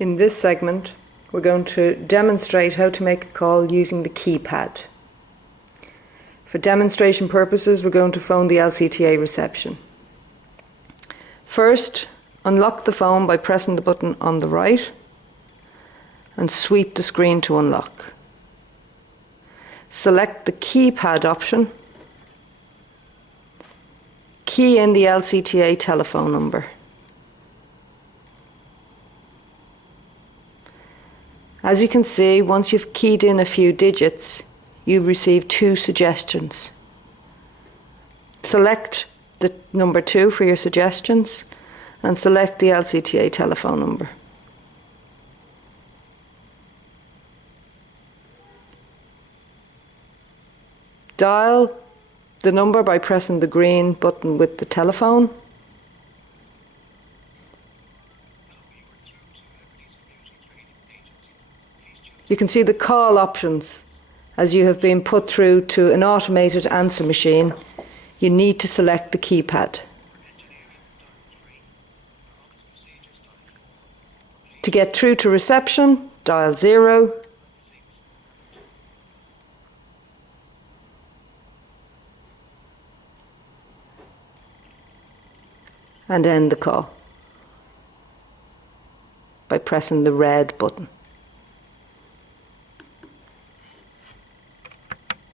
In this segment, we're going to demonstrate how to make a call using the keypad. For demonstration purposes, we're going to phone the LCTA reception. First, unlock the phone by pressing the button on the right and sweep the screen to unlock. Select the keypad option. Key in the LCTA telephone number. As you can see, once you've keyed in a few digits, you receive two suggestions. Select the number 2 for your suggestions and select the LCTA telephone number. Dial the number by pressing the green button with the telephone. You can see the call options as you have been put through to an automated answer machine. You need to select the keypad. To get through to reception, dial 0. And end the call by pressing the red button.